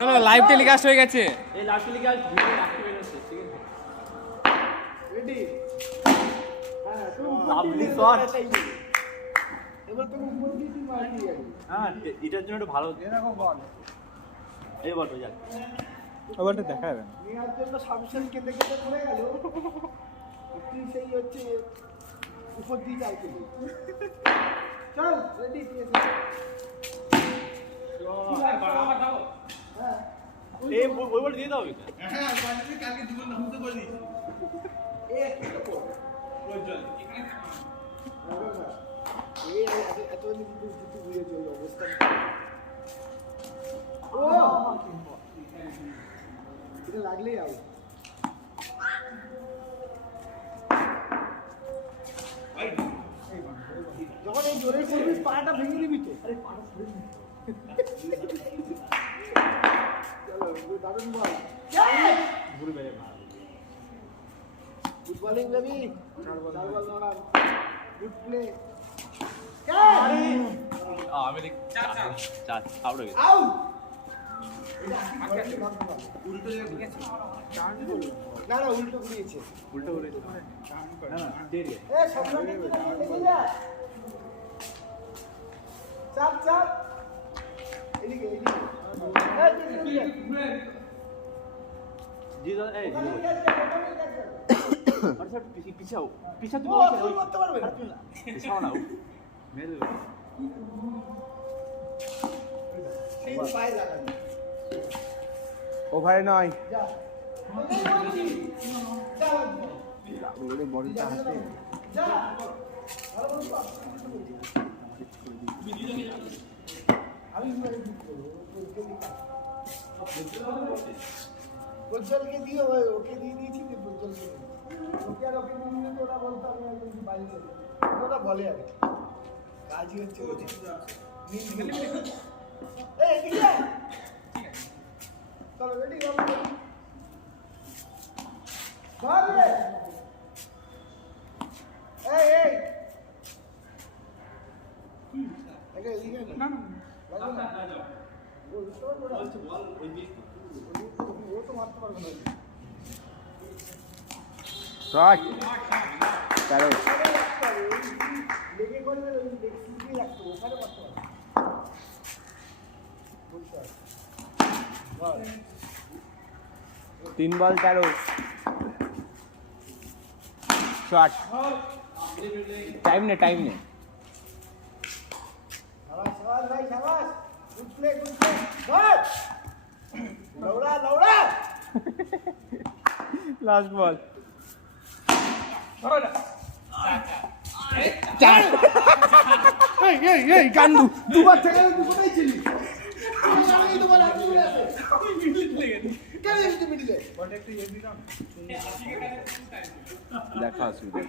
চলো live telecast হয়ে গেছে। এই লাইভ টেলিকাস্ট ভিডিও রাখতে বেরোচ্ছে, ঠিক আছে? রেডি? হ্যাঁ, তুমি লাভলি শট। এবার তুমি উপর দিয়ে তুমি মারতে যাবে। হ্যাঁ, এটার জন্য একটু ভালো এরকম বল। এই বলটো যাক। ওটা দেখা যাবে না। নেওয়ার জন্য সামসান কেঁদে কেঁদে পড়ে গেল। তুই সেই হচ্ছে উপর দিয়ে যাইতে চল রেডি ঠিক আছে। হ্যাঁ এই ওই বল দিয়ে দাও এটা। হ্যাঁ, বাড়িতে কালকে দুপুর নামতে করে দিয়েছি। এই কি তো প্রজ্জ্বল, এখানে থাকো। এই এত কিন্তু জিতু বুঝে চল অবস্থা। ও এটা লাগলেই আউট। যখন এই জোরে করবি পাটা ভেঙে দিবি তো। আরে পাটা ধরে নি। চলো দারুণ বল। ঘুরে বেড়ে মার। Good bowling baby. চার বল নড়ান। Good play. আমি দেখ চার আউট হয়ে গেছে। আউট। উল্টো জায়গায় ঘুরেছি। না না উল্টো ঘুরিয়েছে। উল্টো করে না না দেরি এ সামনে দেখে যা। চাপ চাপ। এদিকে এদিকে। এই জি দাদা এই আরে স্যার পিছাও পিছা ও তুমি করতে পারবে না। পিছাও না মেরে দেবে। সেই পায়ে লাগানো। ওভারে নয়। যা। ওরে বলটা হাতে। যা। ভালো বল। আমি প্রজ্জ্বলকে দিয়ে ওকে দিয়ে দিয়েছি যে প্রজ্জ্বলকে ওকে আর ওকে দিয়ে তো ওরা বলতো আমি একদম বাইরে চলে ওরা বলে আর কি। কাজই হচ্ছে এই এদিকে আয়। চলো রেডি ধর রে। এই এই এদিকে না না ও তো মারতে পারবে না। শট। তারে লেগে করবে ওই লেগ স্লিপে রাখতে ওখানে মারতে পারবে। বল 3 বল 13। শট। টাইম নে শাবাশ শাবাশ ভাই শাবাশ গুড প্লে গুড প্লে লৌড়া লৌড়া লাস্ট বল। এই কান্দু দুবার থেকে তুই কোথায় ছিলি? আমি তো বল আপনি বলে আছে কেন এসেছিস মিডিলে? দেখা অসুবিধা।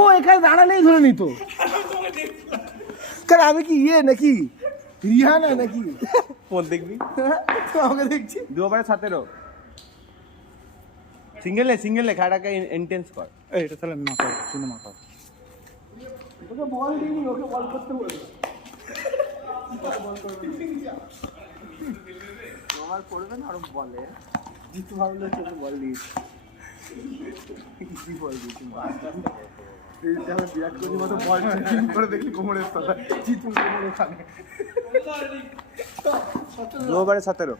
ও এখানে দাঁড়ালেই ধরে নিত। কারণ আমি কি ইয়ে নাকি রিহানা নাকি? ফোন দেখবি। তো আমাকে দেখছি 2 ওভারে 17। সিঙ্গেল লে খাটাকে ইন্টেন্স কর। এটা তাহলে মাথা শুনে মাথা ওকে বল দিবি ওকে বল করতে বলবি। ওভার করবে না আর বলে জিতু ভাবলো তোকে বল দিয়েছি। কি বল দিছি। এই তাহলে বিরাট কোহলি মতো বল করে দেখলি কোমরের তলা জিতু কোমরের ওখানে 2 ওভারে 17।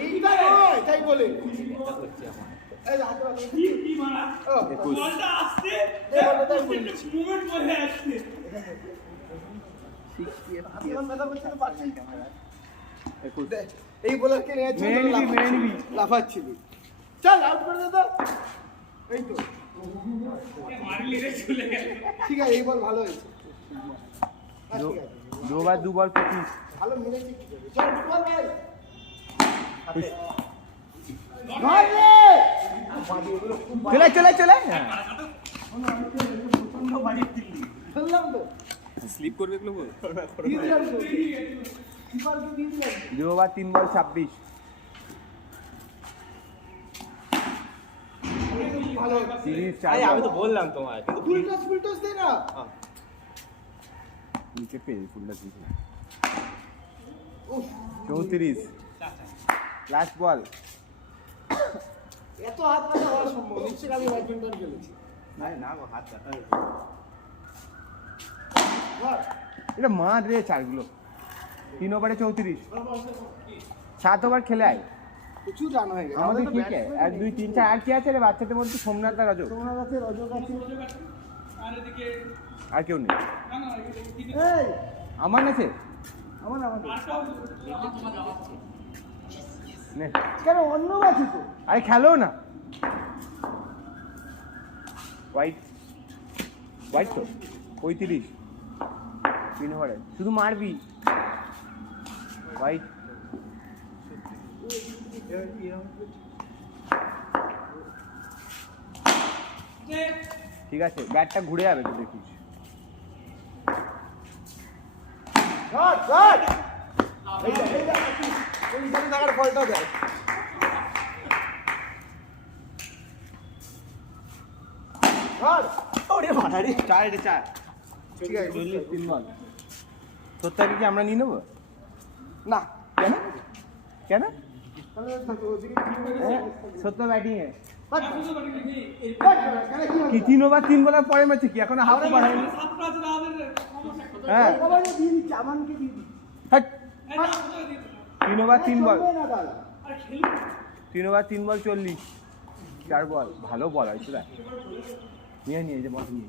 এইটা নয় তাই বলে এই হাত বাড়া কি মারা 21। বলটা আসছে এই বলটা তাই বলেছি মুভমেন্ট করে আসছে। হাত মেলা করতে তো পারছিস 21। এই বোলারকে নিয়ে মেরে নিবি। লাফাচ্ছিলি চল আউট করে দে তো এই তো মারলি রে চলে গেল। ঠিক আছে এই বল ভালো হয়েছে ঠিক আছে 2 ওভার 2 বল 25। ভালো মিলেছে কি করে চল ফুটবল ভাই ধর রে চলে খেললাম তো স্লিপ করবে এগুলো বল। দিয়ে দিলাম তো কিপারকে দিয়ে দিলাম 2 ওভার 3 বল 26। ভালো সিরিজ আমি তো বললাম তোমায় কিন্তু ফুল টস দে না নিচে পেয়ে ফুলটা দিয়েছে। ও 34 লাস্ট বল এত হাত কাটা হওয়া সম্ভব নিশ্চয়ই আমি ব্যাডমিন্টন খেলেছি না গো হাত কাটা ধর এটা মার রে চারগুলো 3 ওভারে 34 7 ওভার খেলে আয় প্রচুর রান হয়ে গেছে আমাদের কি কে 1 2 3 4 আর কি আছে রে বাচ্চাদের মধ্যে সোমনাথ আর রজক তোমার কাছে রজক আছে আর এদিকে আর কেউ নেই না না এদিকে এই আমার আছে আমার আরটাও নে কেন অন্য আছে তো আরে খেলো না হোয়াইট হোয়াইট তো 35 3 ওভারে শুধু মারবি হোয়াইট ঠিক আছে ব্যাটটা ঘুরে যাবে তো দেখিস ধর ধর এই যা ওই জায়গায় থাকার ফলটা দেয় ধর ওরে মারারি 4 এটা 4 ঠিক আছে 3 বল 70 কি আমরা নিয়ে নেবো না কেন কেন তাহলে ওদিকে সত্য ব্যাটিং এ বাট কেন কি কি 3 ওভার 3 বলার পরে ম্যাচে কি এখন হাফ ওভার হয়নি সাতটা আছে না আমাদের সমস্যা হ্যাঁ সবাই দিয়ে দিচ্ছে আমানকে দিয়ে দিচ্ছে হাট এই না কোথায় দিয়ে দিল? 3 ওভার 3 বল চলবে না দাদা আর খেলবো 3 ওভার 3 বল 40 4 বল ভালো বল হয়েছে রে নিয়ে নিয়ে যে বল নিয়ে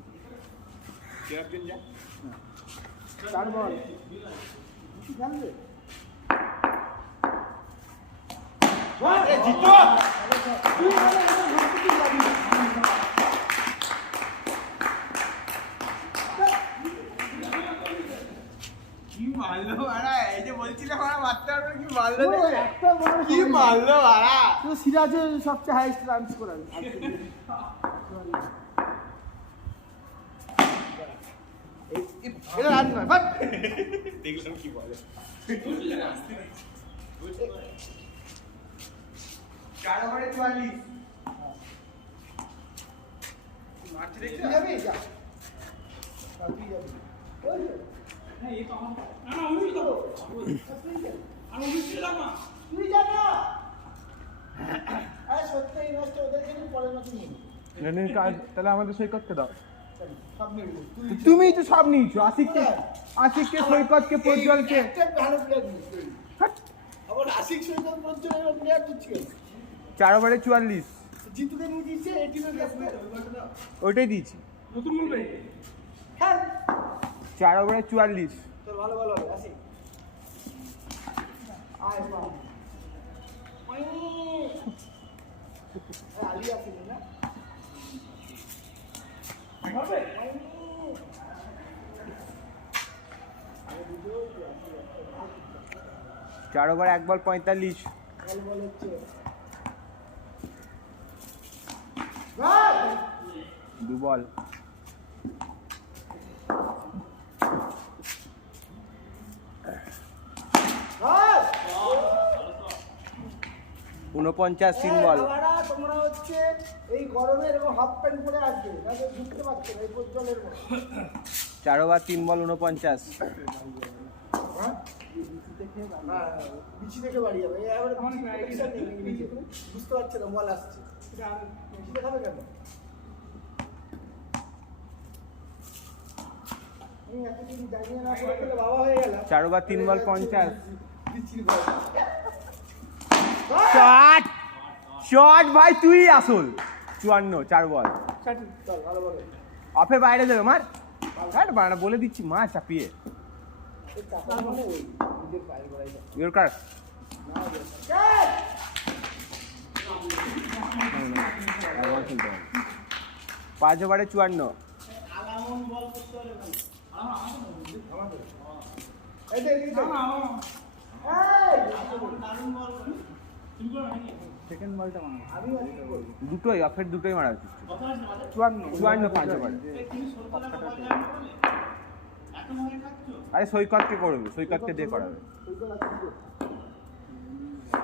চার বল কি খেলবে এ জিতো তুই মানে আমার ঘর থেকে যাবি কি মারলো মারা এই যে বলছিলাম মারা মারতে পারবে কি মারলো ও, একটা বল কি মারলো মারা তো সিরাজের সবচেয়ে হাইস্ট রান স্কোরার এটা রান নয় বাট দেখলাম কি বলে 4 ওভারে 44 মারতে তুই দেখছো যাবি যা তুই যাবি ওই যে, না এই তো আমার না না আমি যাবো তুই যা। আমি ছিলাম না তুই যা না আরে সত্যি এই ম্যাচটা ওদের জন্য পরের ম্যাচে নিয়ে রনির কাজ তাহলে আমাদের সৈকতকে দাও সব নিয়ে নিবি। তুই তুমিই তো সব নিয়েছো আশিককে সৈকতকে প্রজ্জ্বলকে একটা ভালো প্লেয়ার দিচ্ছিস আবার আশিক সৈকত প্রজ্জ্বল প্লেয়ার দিচ্ছিস 4 ওভারে 44 জিতুকে নিয়ে দিচ্ছে এই টিমের কাছে ওইটাই দিয়েছি নতুন বলবে খেল 4 ওভারে 44 তোর ভালো ভালো হবে আশিক আয় বাবা আলি আসিস না হবে 4 ওভার 1 বল 45 ভালো বল হচ্ছে 2 বল উনপঞ্চাশ 3 বল তোমরা হচ্ছে এই গরমে এরকম হাফ প্যান্ট পরে আসবে তাহলে ঢুকতে পারছে না এই প্রজ্জ্বলের মতো 4 ওভার 3 বল 49 হ্যাঁ বিচি থেকে বাড়ি যাবে এবারে protection নেই নাকি নিচে? বুঝতে পারছে না বল আসছে বিচিতে খাবে কেন আমি এতদিন জানিয়ে না করে ফেলে বাবা হয়ে গেলাম 4 ওভার 3 বল 50 বিচির ভয় শট শট ভাই তুই আসল 54 4 বল চল ভালো বলো অফে বাইরে যাবে মার হ্যাঁ বাড়া বলে দিচ্ছি মার চাপিয়ে এই চাপা মানে ওই নিজের পায়ের গোড়ায় যায় ইউর কার না ক্যাচ 5 ওভারে 54 আলামন বল করতে হলে আমাদের এই যে এই যে দারুণ বল করে সেকেন্ড বলটা মার আমি আর কি করব দুটোই অফের দুটোই মারা উচিত 54 5 ওভারে আরে সৈকতকে করবে সৈকতকে দিয়ে করাবে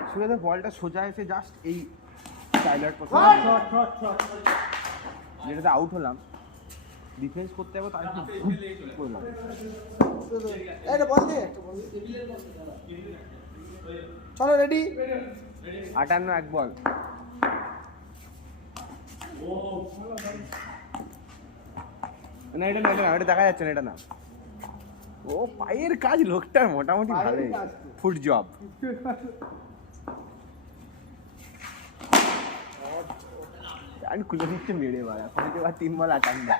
সুগাদা বলটা সোজা এসে জাস্ট এই টাইলার পছন্দ যেটাতে আউট হলাম ডিফেন্স করতে হবে তার করলাম এটা বল দে একটা বল চলো রেডি 58 এক বল। না এটা না, এটা না, এটা দেখা যাচ্ছে না, এটা না। ও পায়ের কাজ লোকটার মোটামুটি পায়ের ভালোই, কাজ তো। Foot job. আমি খুলে দিচ্ছে মেরে বার, এখন এবার 3 বল 58।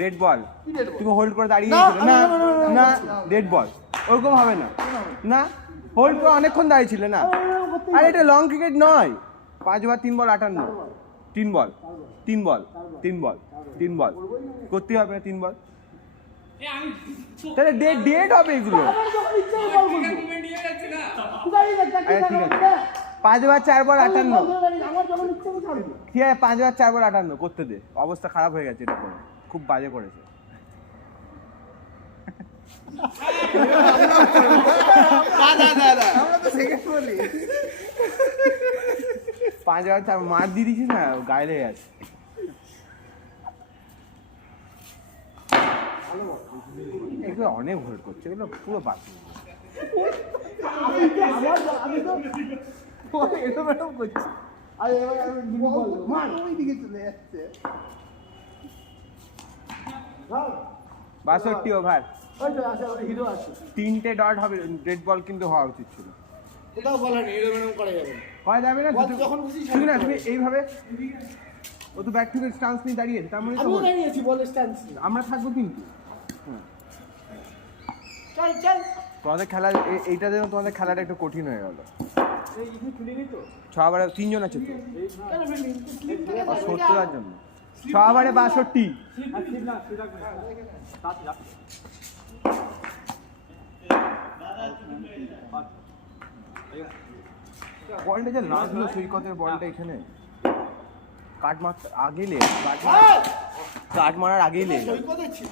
রেড বল, কি red ball? তুমি হোল্ড করে দাঁড়িয়ে না, ছিলে। না না, না, না, না, না। রেড বল ওরকম হবে না। না, হোল্ড করে অনেকক্ষণ দাঁড়িয়ে ছিলে না। আরে এটা লং ক্রিকেট নয়। 5 বার 3 বল 58। 3 বল 3 বল 3 বল 3 বল করতে হবে না 3 বল। এ আমি তাহলে ডেট হবে এগুলো। আমার যখন ইচ্ছে হবে বল করবো। মুভমেন্ট দিয়ে যাচ্ছে না। তুই দাঁড়িয়ে থাক, আরে চাকরি ঠিক থাকা আছে, 5 বার 4 বল 58। আমার যখন ইচ্ছে হবে ছাড়বো। ঠিক আছে, 5 বার 4 বল 58 করতে দে। অবস্থা খারাপ হয়ে গেছে, এটা করে খুব বাজে করেছে। আমরা তো সেকেন্ড বলি 5 বার 4 মার দিয়ে দিছিস না, গায়ে লেগে গেছে। এগুলো অনেক হোল্ড করছে, এগুলো পুরো বাকি। আমি তো এটা ম্যাডাম করছে। আরে এবার আমি ডিবি বলবো মার ওই দিকে চলে যাচ্ছে ভাই 62 ওভার, ওই তো আসলে হিরো আছে 3টে ডট হবে। রেড বল কিন্তু হওয়া উচিত ছিল। কোথাও বলা নেই হিরো ম্যাডাম করা যাবে না করা যাবে না। বল দুটো- যখন খুশি শুধু না, ছাড়তে তুমি হবে। এইভাবে, ও তো ব্যাক টু ব্যাক স্টান্স নিয়ে দাঁড়িয়ে আছে, তার মানে তো আমিও goal। দাঁড়িয়েছি বল স্ট্যান্স আমরা থাকবো কিন্তু। চল চল তোমাদের খেলা এইটা যেন তোমাদের খেলাটা একটু কঠিন হয়ে গেল। এই ইনি খুলিনি তো 6 ওভারে 3 জন আছে তো, কেন ফেলি স্লিপ থেকে আর 70 জন্য 6 ওভারে 62। বলটা যে লাগলো সৈকতের বলটা এখানে কাট মারতে আগে লে, কাট মারার আগেই লে। সৈকতের ছিল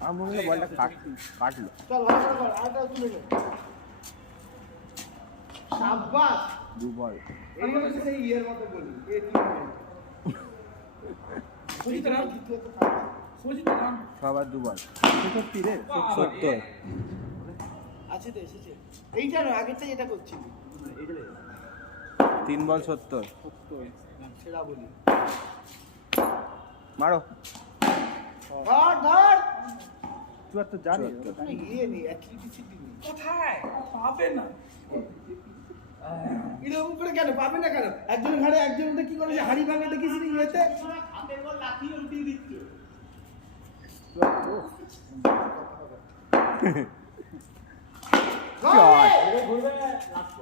আমার মনে হলো বলটা কাটলো। চল ভালো করে কর আরেকটা তুলে নে শাবাশ 2 বল। এই হচ্ছে সেই ইয়ের মতো বলি এ কি সুজিত রাম সুজিত রাম 6 বার 2 বল 70 রে 70। আছে তো এসেছে এইটা না আগেরটা যেটা করছিলি 3 বল 70। সেটা বলি মারো। ধর ধর 74 জানি। ওখানে ইয়ে নেই অ্যাথলেটিসিটি নেই কোথায় পাবে না। এরকম করে কেন পাবে না কেন একজন ঘাড়ে একজন কি করে যে হাড়ি ভাঙা দেখেছি না ইয়েতে হাতের বল লাথি উল্টিয়ে দিচ্ছে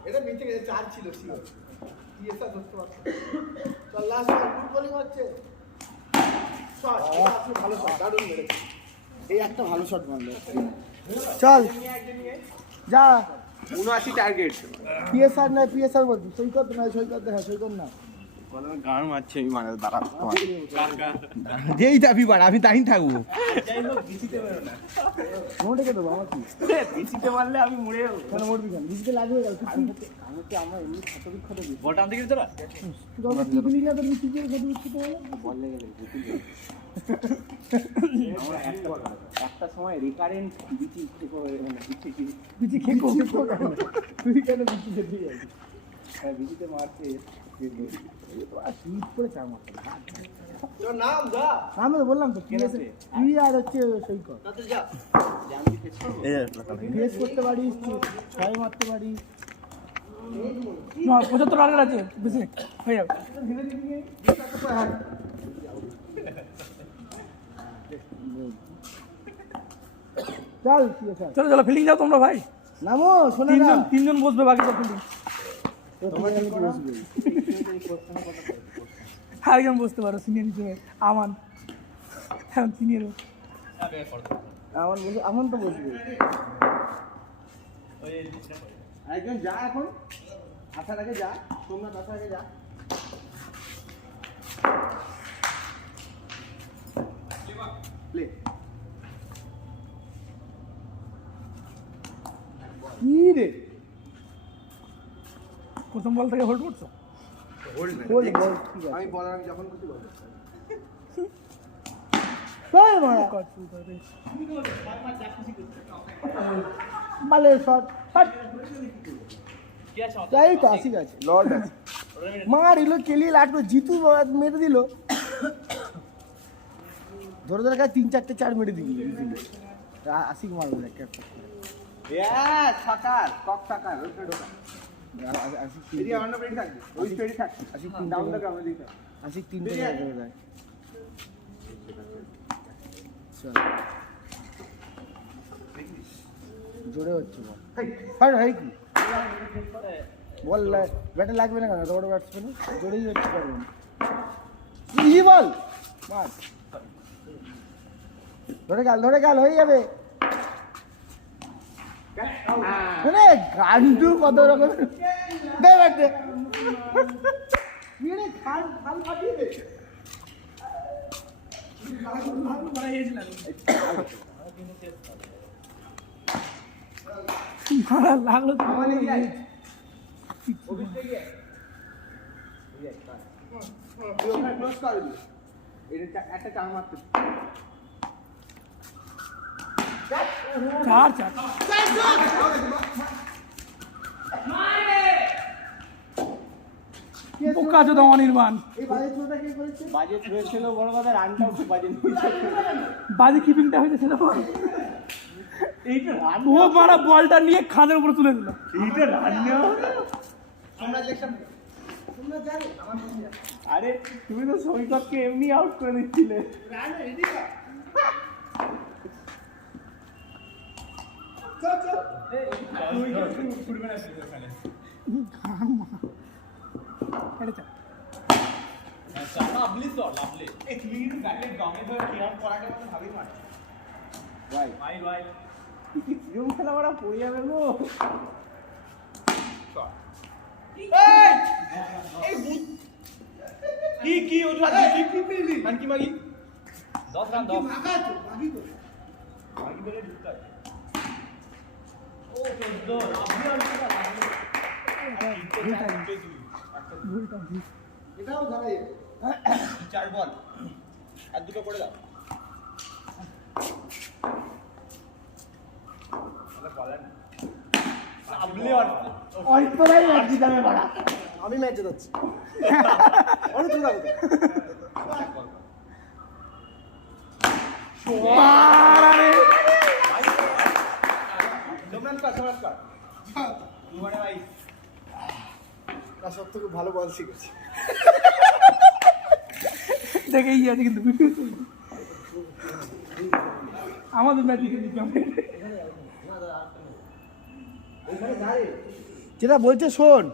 এটা বেঁচে গেছে 4 ছিল শিওর ইয়েটা ধরতে পারছে চল লাস্ট ফুট বোলিং হচ্ছে শট ভালো শট দারুণ মেরেছে এই একটা ভালো শট মারলো চল যা 79 টার্গেট। পিএসআর না পিএসআর বলছি সৈকত না সৈকত হ্যাঁ সৈকত না গান মারছে আমি মানে দাঁড়া যেই যাবি বার আমি তাই থাকবো। মোটে দেবো আমার কি বেশিতে মারলে আমি মরে যাবো। কেন মরবি কেন বিজিতে লাগবে গেল আমাকে আমার এমনি ক্ষত বিক্ষত দিই বলটা আমাদের দিকে তোরা তুই আমাকে টিপি নিয়ে তোর কি করে ক্ষত বিক্ষত হলো বল লেগে গেল। একটা সময় রিকারেন্ট বিচি বিচি খেয়ে করবো কেন তুই কেন বিচি খেতে যাবি বিচিতে মারছে শীত করে চা মারতে নাম যা আমি তো বললাম তো তুই আর হচ্ছে সৈকত ফেস করতে পারিস ছয় মারতে পারিস না 75 রানের আছে বেশি হয়ে যাবে। চল ঠিক আছে চলো চলো ফিল্ডিং যাও তোমরা ভাই। নামো শোনা না তিনজন বসবে বাকি সব ফিল্ডিং। আরেকজন বসতে পারো সিনিয়র হিসেবে আমান হ্যাঁ সিনিয়র আমার তো বসবে একজন যা এখন আসার আগে যা, সোমনাথ আসার আগে যা। প্লে কি রে প্রথম বল থেকে হোল্ড করছো। বল বল ঠিক আছে আমি বলার আগে যখন খুশি বল। কই মারা কর শুরু করে দে। মালে শট শট তাই তো আসি গেছে লর্ড আছে মারিল কেলি লাগলো জিতু মেরে দিল ধরে ধরে কাছে 3-4টে 4 মেরে দিল আসি মারলো একটা সাকার কক সাকার ওইটা ঢোকা আসি এদি অন্য পেটি থাকবে ওই পেটি থাকবে আসি ডাউন দা কামে দিতে আসি 3টে করে দেয় চল জোরে হচ্ছে বল হাই কি বল ব্যাটে লাগবে না কেন রোড ব্যাটসম্যান জোরেই হচ্ছে পারবেন ই বল মার ধরে গেল হয়ে যাবে মানে গান্ডু কত রকম দে ব্যাট দে মেরে খাল ফাটিয়ে দে মারা লাগলো তো। আমালে গিয়ে অফিস থেকে তুই ওখানে ক্লোজ করে দিবি এটা একটা চার মারতে চার চার পোকা চোদা অনির্বাণ এই বাজে থ্রোটা কে করেছে বাজে থ্রো ছিল বড় কথা রানটাও খুব বাজে বাজে কিপিংটা হয়েছে সেটা বল। এইটা রান ও মারা বলটা নিয়ে খাদের উপরে তুলে দিল। এইটা রান নেওয়া তোমরা দেখছেন তোমরা জানো আমার আরে তুমি তো সৈকতকে এমনি আউট করে দিচ্ছিলে রান রেডি কর চল চল এটা চার। এই তুমি কিন্তু ব্যাটের দমে ধরে ক্লিয়ার করাটা মতো ভাবেই মারছো ভাই কিরম খেলা ওরা পড়ে যাবে গো কি অজুহাত কি মানকি মাগি 10 রান 10 মাগা তো মাগি তো মাগি বেলে ঢুকতে হবে ও 14 আপনি ভুলটা ভুল। এটাও ধরা যাবে 4 বল আর দুটো করে দাও আপনি আর অল্পরাই ম্যাচ জিতাবে বাড়া আমি ম্যাচ জিতাচ্ছি অনেক তুই যাবে নমস্কার দুবারে ভাই তার সব থেকে ভালো বল শিখেছি দেখে ইয়ে আছে কিন্তু আমাদের ম্যাচে কিন্তু যেটা বলছে শোন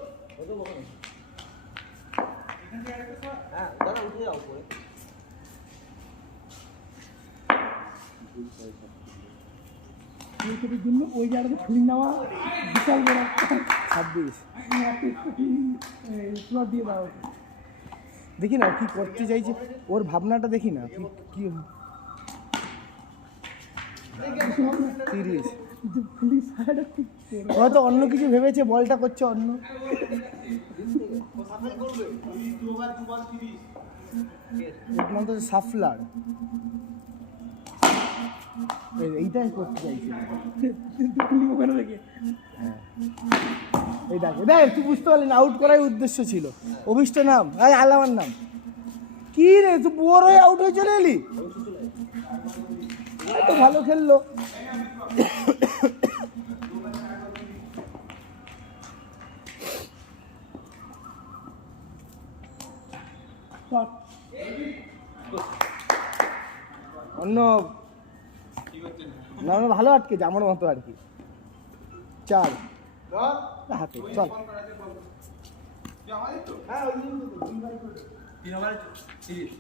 উইকেটের জন্য ওই জায়গাতে ফিল্ডিং নেওয়া বিশাল বড় 26 স্লট দিয়ে দাও। দেখি না কি করতে চাইছে ওর ভাবনাটা দেখি না কি 30 ফিল্ডিং সাইডে খুব হয়তো অন্য কিছু ভেবেছে বলটা করছে অন্য একমাত্র সাফলার এইটাই করতে চাইছে ফিল্ডিং ওখানে দেখে এই দেখ তুই বুঝতে পারলি না আউট করাই উদ্দেশ্য ছিল অভিষ্ট নাম আলামার নাম কি রে তুই বোর হয়ে আউট হয়ে চলে এলি তো ভালো খেললো শট অন্য না না, ভালো আটকেছে আমার মতো আর কি 4 হাতে চল তিন ওভারে 30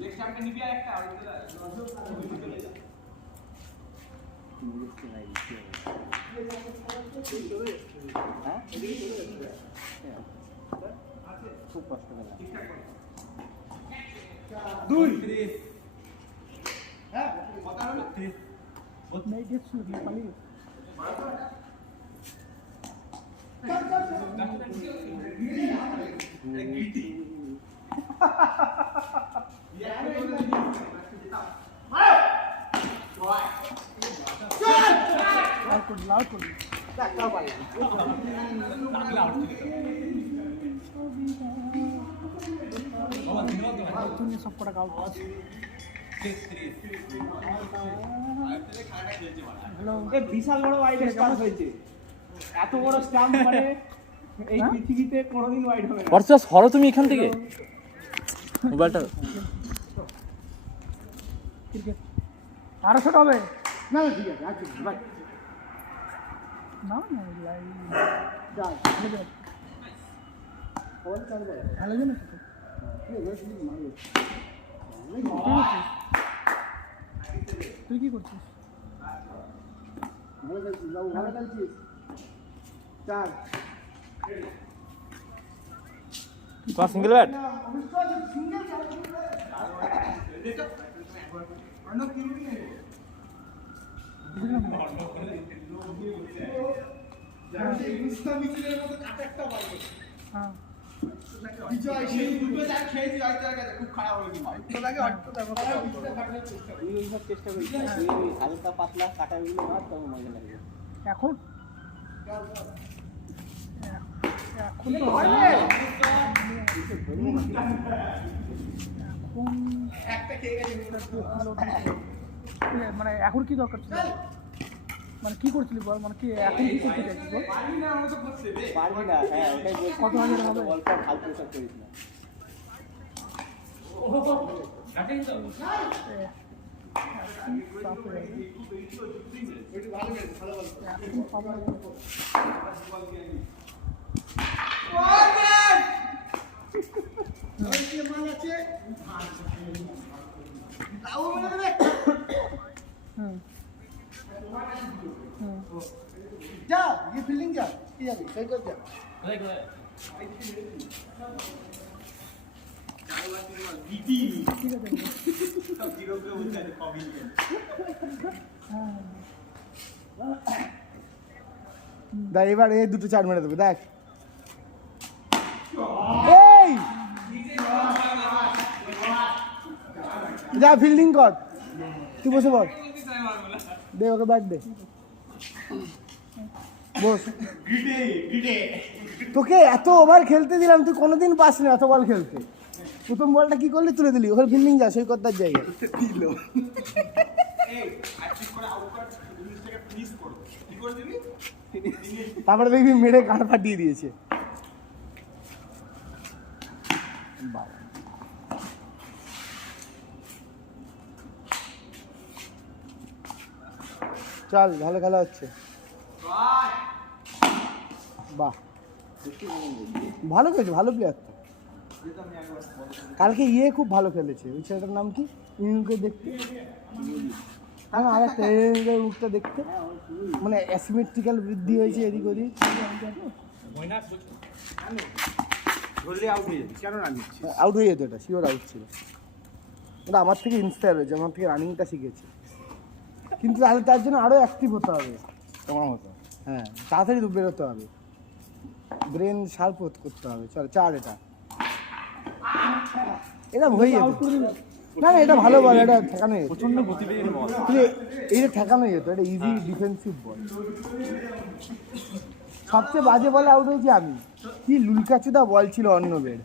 লেগ স্টাম্পে নিবি আর একটা খুব কষ্ট করে 2 হ্যাঁ কথা হলো 30 नहीं गेट शुरू किया पाली गीटी লাউড করবি লাউড করবি তুমি সব কটা গাউট আছে হ্যালো বিশাল বড় ওয়াইড স্টাম্প হয়েছে, এত বড় স্টাম্প মানে এই পৃথিবীতে কোনোদিন ওয়াইড হবে না। বর্ষা সরো তুমি এখান থেকে মোবাইলটা। ক্রিকেট আরো ছোট হবে না না ঠিক আছে আচ্ছা বাই না না লাই যা ভালো জানো তুই কি করছিস ভালো খেলছিস বাবু, ভালো খেলছিস। চার তোমার সিঙ্গেল ব্যাট হ্যাঁ বিজয় সেই দুটো যা খেয়েছি হয়তো আর কাছে খুব খারাপ হলো কিন্তু হালকা পাতলা কাটাগুলো মার তবে মজা লাগবে। এখন এখন তো এখন একটা খেয়ে গেছি মানে এখন কি দরকার ছিল মানে কি করছিলি বল মানে কি এখন কি করতে চাইছিস বল পারি না আমরা তো করতে রে পারবি না, হ্যাঁ ওটাই বলছি। কত হাজার হবে বলটা ফালতু সব করিস না। এখন পাবো মাল আছে তাও বলে দেবে হুম হুম যা ये फील्डिंग जा কি যাবে সেই কর যা ঠিক আছে সব জিরো করে বলতে আছে কবি দেখ এবার এই দুটো চার মেরে দেবে দেখ এই যা ফিল্ডিং কর তুই বসে বল দে ওকে ব্যাট দে বস তোকে এত ওভার খেলতে দিলাম তুই কোনোদিন পাস না এত বল খেলতে প্রথম বলটা কি করলি তুলে দিলি ওখানে ফিল্ডিং যা সৈকতার জায়গায় এই আইপিএস করে আউট কর জিনিসটাকে ফিনিশ করো কি করে দিবি তারপরে দেখবি মেরে কান ফাটিয়ে দিয়েছে চল ভালো খেলা হচ্ছে বাহ ভালো খেলেছে ভালো প্লেয়ার তো কালকে খুব ভালো খেলেছে ওই ছেলেটার নাম কি ইউকে দেখতে হ্যাঁ আর একটা মুখটা দেখতে মানে অ্যাসিমেট্রিক্যাল বৃদ্ধি হয়েছে এদিক ওদিক ধরলে আউট হয়ে যাবে কেন রান দিচ্ছি আউট হয়ে যেত এটা শিওর আউট ছিল ওটা আমার থেকে ইন্সপায়ার হয়েছে আমার থেকে রানিংটা শিখেছে কিন্তু তাহলে তার জন্য আরও অ্যাক্টিভ হতে হবে তোমার মতো হ্যাঁ তাড়াতাড়ি বেরোতে হবে ব্রেন শার্প করতে হবে চল চার এটা এটা হয়ে যেত না না এটা ভালো বল এটা ঠেকানো যেত প্রচন্ড গতিবেগের বল কিন্তু এইটা ঠেকানো যেত এটা ইজি ডিফেন্সিভ বল সবচেয়ে বাজে বলে আউট হয়েছি আমি কি লুলকাচুদা বল ছিল অন্নবের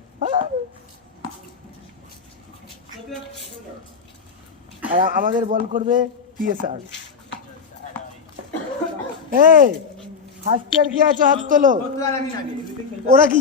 আর আমাদের বল করবে পিএসআর এই ফার্স্ট ইয়ার কি আছে হাত তোলো আর আমি আগে ওরা কি